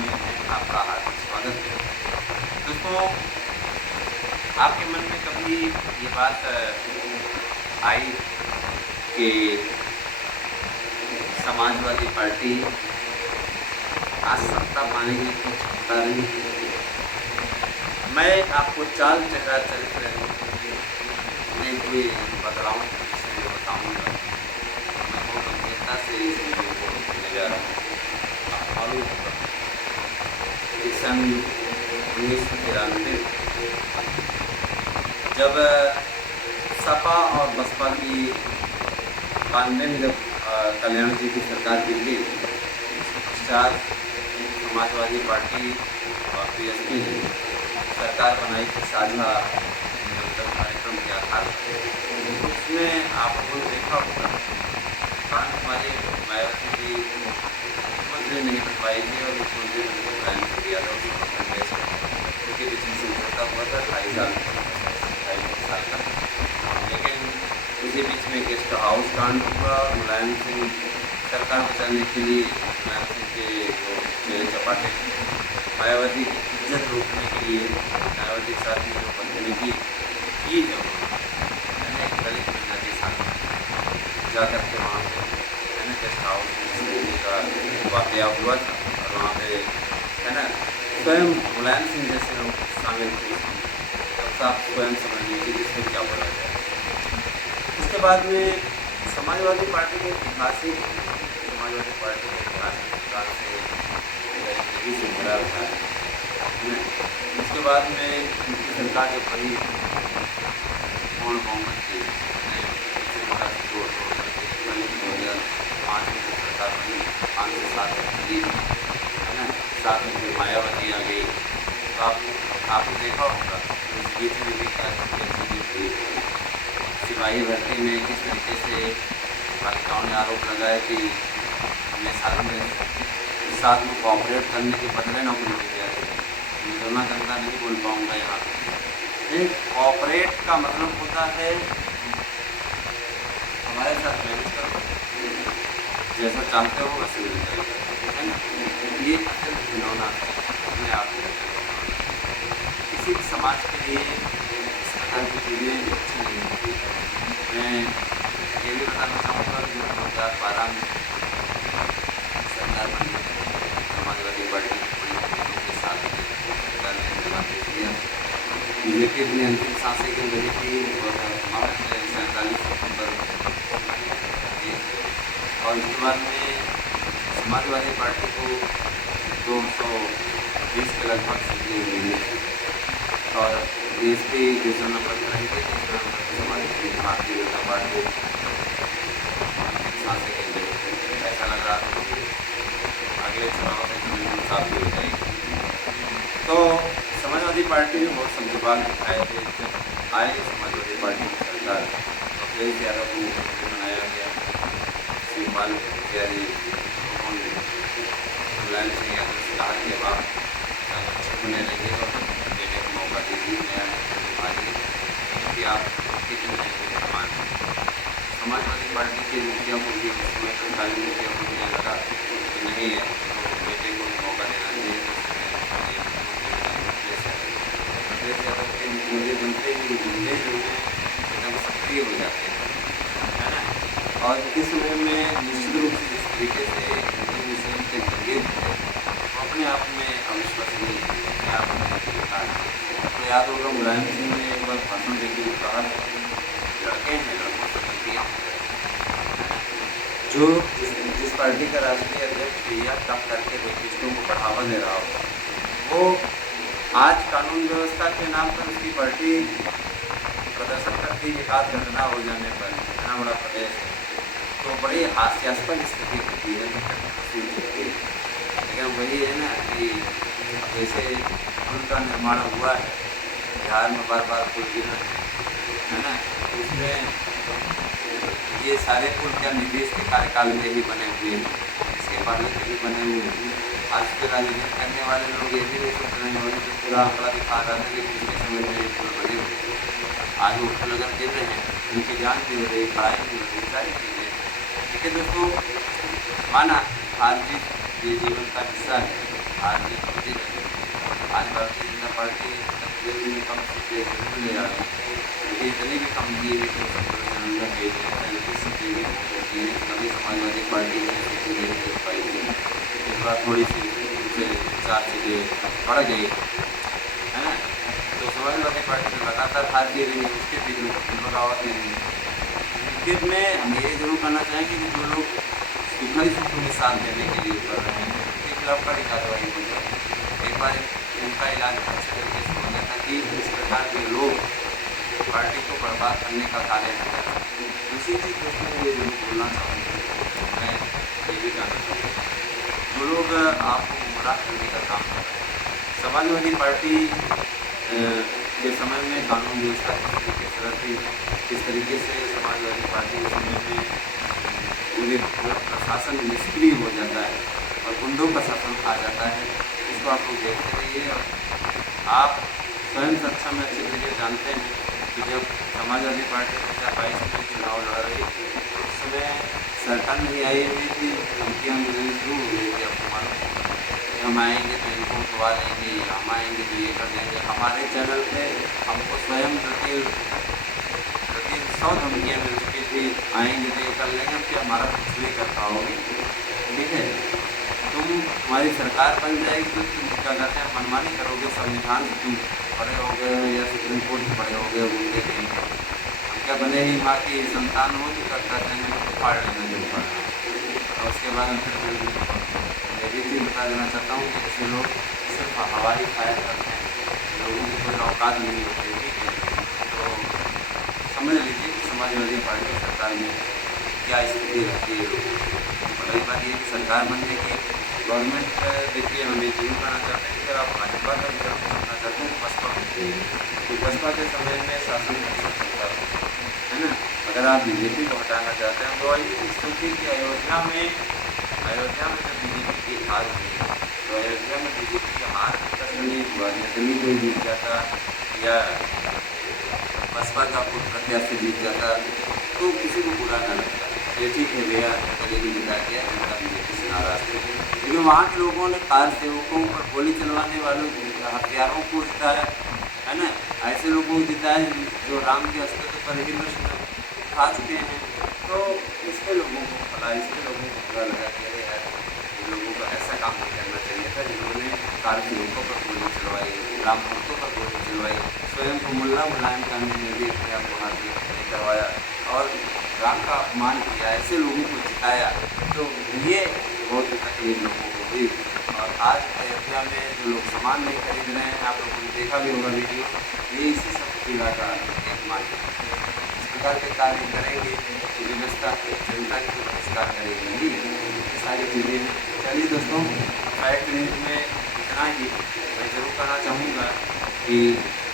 में आपका हार्दिक स्वागत है। दोस्तों, आपके मन में कभी ये बात आई कि समाजवादी पार्टी आज सत्ता पाने के लिए क्यों छटपटा रही है? मैं आपको चाल चक्रा चरित्र में हुए बदलावों के विषय में बताऊंगा। मैं बहुत गंभीरता से इस वीडियो को लिखने जा रहा हूँ। आप मालूम होगा कि सन 1993 जब सपा और बसपा की 92 में जब कल्याण जी की सरकार गिरी, उसके पश्चात समाजवादी पार्टी और बीएसपी ने सरकार बनाई थी साझा निरंतर कार्यक्रम के आधार पर। उसमें आप लोगों ने देखा होगा हमारे मायावती जी मुख्यमंत्री नहीं बन पाई थी और मुख्यमंत्री बन दिया था उनके बीच में समझौता हुआ था 2.5 साल का। लेकिन उसी बीच में गेस्ट हाउस कांड हुआ और मुलायम सिंह सरकार बचाने के लिए मुलायम सिंह के जो मेरे चपाटे मायावती की इज्जत रोकने के लिए मायावती के साथ में जो बदतमीजी की है मैंने एक दलित महिला के साथ जाकर के वहाँ पे मैंने गेस्ट हाउस में का वाकया हुआ था और वहाँ पे है ना स्वयं मुलायम सिंह जैसे लोग शामिल थे। तब आप स्वयं समझ लीजिए कि इसमें क्या बोला जाए। उसके बाद में समाजवादी पार्टी के ऐतिहासिक समाजवादी पार्टी के ऐतिहासिक विकास से गरीबी से भरा रहा है। उसके बाद में उनकी सरकार जो बनी पूर्ण बहुमत की 2005 में जब सरकार बनी 5 से 7 तक है ना, साथ में फिर मायावती आ गई। तो आपने देखा होगा उस बीच में भी क्या चीज़ें हुई। सिपाही भर्ती में किस तरीके से बालिकाओं ने आरोप लगाया कि हमें साथ में कॉपरेट करने के बदले नौकरी दी जा रही है। मैं दोनों गंदा नहीं बोल पाऊँगा यहाँ पे। कॉपरेट का मतलब होता है हमारे साथ मैनेज करो, जैसा चाहते हो वैसे मिल जाएगा, है ना। ये अत्यंत घिनौना अपने आप में किसी भी समाज के लिए इस प्रकार की चीज़ें अच्छी नहीं होती। मैं ये भी बताना चाहूँगा कि 2012 में सरकार बनी समाजवादी पार्टी के साथ सरकार ने इंतजाम किया। बीजेपी अपनी अंतिम सांसें गिन रही थी 47 सितंबर और उसके बाद में समाजवादी पार्टी को 220 के लगभग सीटें मिली और बीएसपी दूसरा नंबर पर रही थी। तीसरा नंबर पर समाजवादी भारतीय जनता पार्टी सांसें गिन रही थी। ऐसा लग रहा था कि अगले चुनाव में बिल्कुल साफ हो जाएगी। तो समाजवादी पार्टी ने बहुत समझौता दिखाए थे। जब आए समाजवादी पार्टी की सरकार तो अखिलेश यादव को मुख्यमंत्री बनाया गया। शिवपाल यादव उन्होंने मुलायम सिंह यादव से कहा कि अब आप बने रहिए और बेटे को मौका दीजिए, नया आइए कि आप कितने मान। समाजवादी पार्टी के मुखिया को भी उसमें सरकारी मुखिया को भी लगा कि नहीं है तो बेटे को मौका देना चाहिए। अखिलेश यादव के मुख्यमंत्री बनते ही मुद्दे जो हैं एकदम सक्रिय हो जाते हैं, है ना। और इस समय में निश्चित रूप से जिस तरीके से हिंदी मुस्लिम के दंगे थे वो अपने आप में अविश्वसनीय अपने आप में बेकार। तो याद होगा मुलायम सिंह ने एक बार भाषण देते हुए कहा लड़के हैं लड़कों से गलतियाँ जो जिस पार्टी का राष्ट्रीय अध्यक्ष यह तब करके रेपिस्टों को बढ़ावा दे रहा हो वो आज कानून व्यवस्था के नाम पर उसकी पार्टी प्रदर्शन करती है। एक आध घटना हो जाने पर इतना बड़ा प्रदेश है तो बड़ी हास्यास्पद स्थिति होती है, लेकिन वही है ना कि जैसे पुल का निर्माण हुआ है बिहार में बार बार पुल गिरा है ना, उसमें ये सारे पुल क्या नीतीश के कार्यकाल में ही बने हुए हैं, इसके पहले से ही बने हुए हैं। आज के राजनीति करने वाले लोग ये भी नहीं सोच रहे हैं तो पूरा आंकड़ा दिखा रहा था कि पिछले समय में पुल बने हुए आज वो पुल अगर गिर रहे हैं उनकी जान भी हो रही, पढ़ाई भी हो रही, सारी चीज़ें। ठीक है दोस्तों, माना हार जीत ये जीवन का हिस्सा है आज मोदी रहे, आज भारतीय जनता पार्टी तकरीबन कम सीटें जरूर ले आ रही है, लेकिन इतनी भी कम नहीं है कि संविधान में भेज लेकिन सीटें भी होती हैं। कभी समाजवादी पार्टी ने सीटें नहीं दे पाई थी, इस बार थोड़ी सी उनसे 4 सीटें बढ़ गई है ना। तो समाजवादी पार्टी तो लगातार हार दे रही है, उसके भी बगावत नहीं है। क्रिकेट में हम ये जरूर कहना चाहेंगे कि जो लोग सुखा ही सुख में साथ देने के लिए कर रहे हैं उनके खिलाफ कड़ी कार्रवाई हो जाए। एक बार इनका इलाज अच्छे तरीके से हो गया ताकि इस प्रकार के लोग पार्टी को बर्बाद करने का कार्य न कर सकें। दूसरी चीज़ दोस्तों ये जरूर बोलना चाहूँगा, मैं ये भी कहना चाहूँगा जो लोग आपको गुमराह करने का काम कर रहे हैं। समाजवादी पार्टी के समय में कानून व्यवस्था किस तरीके से रहती, किस तरीके से समाजवादी पार्टी के समय में पूरे प्रशासन निष्क्रिय हो जाता है और गुंडों का शासन आ जाता है, इसको आप लोग देखते रहिए। और आप स्वयं सक्षम में अच्छी तरीके जानते हैं कि जब समाजवादी पार्टी 2022 में चुनाव लड़ रही थी तो उस समय सरकार नहीं आई हुई थी, धमकियाँ मिलनी शुरू हो गई थी। आपको मालूम होगा कि हम आएंगे तो इनको उठवा लेंगे, हम आएंगे तो ये कर देंगे। हमारे चैनल पे हमको स्वयं प्रति 100 धमकियाँ मिल चुकी थी, आएंगे तो ये कर लेंगे, हम क्या हमारा कुछ नहीं कर पाओगे, ठीक है। तुम्हारी सरकार बन जाएगी तो तुम क्या कहते हैं मनमानी करोगे, संविधान से तुम पढ़े हो गए या सुप्रीम कोर्ट से पढ़े हो गए, गुंडे कहीं के। हम क्या बने ही माँ की संतान हो तो क्या कहते हैं फाड़ लेना जो पढ़ना, और उसके बाद हम फिर मैं भी चीज़ बता देना चाहता हूँ कि ऐसे लोग सिर्फ हवाई फायर करते हैं, लोगों की कोई औकात नहीं होती, ठीक है। तो समझ लीजिए कि समाजवादी पार्टी सरकार में क्या स्थिति रहती है लोगों की। और रही बात ये कि सरकार बनने की गवर्नमेंट, देखिए हम ये जरूर कहना चाहते हैं कि अगर आप भाजपा का विकल्प चुनना चाहते हैं बसपा तो बसपा के समय में शासन अच्छा चलता है ना। अगर आप बीजेपी को हटाना चाहते हैं तो ये सोचिए कि अयोध्या में जब बीजेपी की हार हुई तो अयोध्या में बीजेपी की हार का नहीं हुआ, दिल्ली कोई जीत जाता या बसपा का कोई प्रत्याशी जीत जाता तो किसी को बुरा न लगता, ये ठीक है भैया दिल्ली जिता दिया, जनता बीजेपी से नाराज थे। लेकिन वहाँ के लोगों ने कार सेवकों पर गोली चलवाने वालों हथियारों को जिताया है ना, ऐसे लोगों को जिताया जो राम के अस्तित्व पर ही प्रश्न उठा चुके हैं। तो इसके लोगों को बुरा लगा कि अरे यार इन लोगों को ऐसा काम नहीं करना चाहिए था जिन्होंने कार सेवकों पर गोली चलवाई, राम भक्तों पर गोली चलवाई, स्वयं को मुल्ला मुलायम गांधी ने भी अपने आप को हाथ में करवाया और राम का अपमान किया, ऐसे लोगों को जिताया। तो ये बहुत तकलीफ लोगों को हुई। और आज अयोध्या में जो लोग सामान नहीं खरीद रहे हैं, आप लोगों ने देखा भी होगा वीडियो, ये इसी सब पीड़ा का एक माध्यम है। इस प्रकार के कार्य करेंगे तो व्यवस्था जनता की बहिष्कार करेगी, ये सारी चीज़ें हैं। चलिए दोस्तों, फैक्ट न्यूज़ में इतना ही। मैं ज़रूर कहना चाहूँगा कि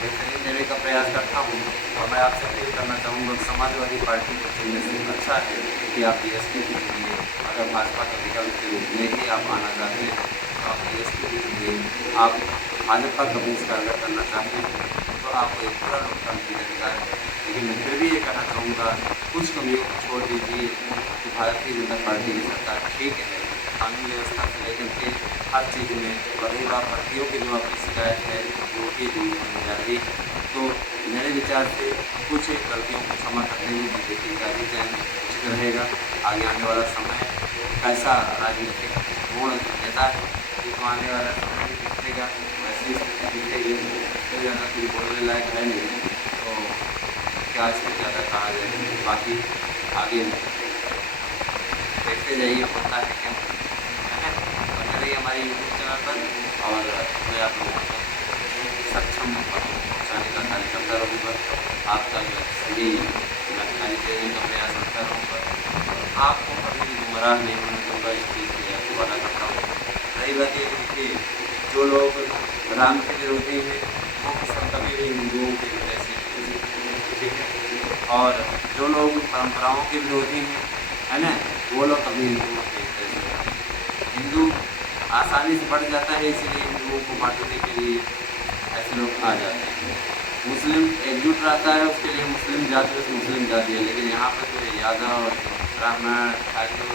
बेहतरीन देने का प्रयास करता हूँ और मैं आपसे अपील करना चाहूँगा समाजवादी पार्टी को चुनने से अच्छा है कि आप बीएसपी को चुनिए। अगर भाजपा के विकल्प के रूप में ही आप आना चाहते हैं तो आप बीएसपी को चुनिए। आप भाजपा का बहिष्कार अगर करना चाहते हैं तो आपको एक पूरा लोकतांत्रिक अधिकार है। लेकिन मैं फिर भी ये कहना चाहूँगा कुछ कमियों को छोड़ दीजिए कि भारतीय जनता पार्टी की सरकार ठीक है, कानून व्यवस्था से लेकर के हर चीज़ में, और रही बात भर्तियों की जो आपकी शिकायत है वो भी दूर होने जा रही है। तो मेरे विचार से कुछ गलतियों को क्षमा करते हुए बीजेपी का ही चयन उचित रहेगा। आगे आने वाला समय कैसा राजनीतिक मोड़ लेता है ये तो आने वाला समय ही दिखेगा, वैसी स्थिति दिखेगी। तो ज़्यादा कुछ बोलने लायक है नहीं, तो क्या इसमें ज़्यादा कहा जाए, बाकी आगे देखते जाइए होता है क्या, है ना। बने रहिए हमारे यूट्यूब चैनल पर और मैं आप लोगों को सक्षम पहुँचाने का कार्य करता रहूँगा। आपका जो सही जानकारी देने का प्रयास करता रहूँगा और आपको कभी भी गुमराह नहीं होने दूँगा, इस चीज़ के लिए आपको वादा करता हूँ। रही बात ये देखिए, जो लोग राम के विरोधी हैं वो कभी भी हिंदुओं के हृदय से ठीक है, और जो लोग परंपराओं के विरोधी हैं है ना, वो लोग कभी हिंदुओं के हृदय से, हिंदू आसानी से बढ़ जाता है इसलिए हिंदुओं को बांटने के लिए ऐसे लोग आ जाते हैं। मुस्लिम एकजुट रहता है उसके लिए मुस्लिम जाति तो मुस्लिम जाति है, लेकिन यहाँ पर तो यादव ब्राह्मण ठाकुर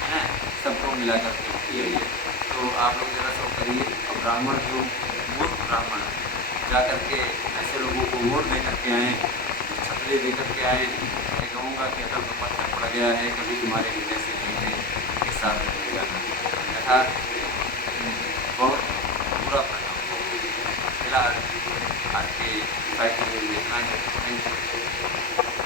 है ना, सबको मिला करके किया ये। तो आप लोग ज़रा सब करिए, और ब्राह्मण जो मूर्ख ब्राह्मण जा करके ऐसे लोगों को वोट दे करके आएँ, छतरी दे करके आएँ, मैं कहूँगा कि अकल पर पत्थर पड़ गया है, कभी तुम्हारे हृदय से नहीं है, इनके साथ नहीं जाना। अन्यथा बहुत बुरा परिणाम होगा। फिलहाल आज के साहित्य में इतना ही। Thank you.